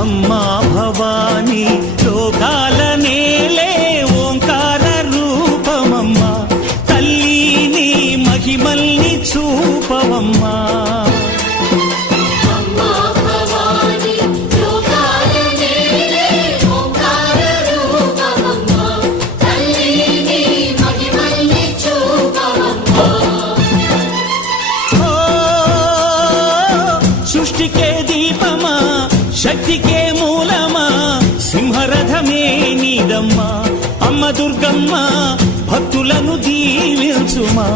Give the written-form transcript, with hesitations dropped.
అమ్మా భవానీ లోకాల నేలే ఓంకార రూపమమ్మా తల్లి మహిమల్ని చూపవమ్మా సృష్టికే దీపమా శక్తికే మూలమా సింహరథమే నీదమ్మా అమ్మ దుర్గమ్మ భక్తులను దీవించుమా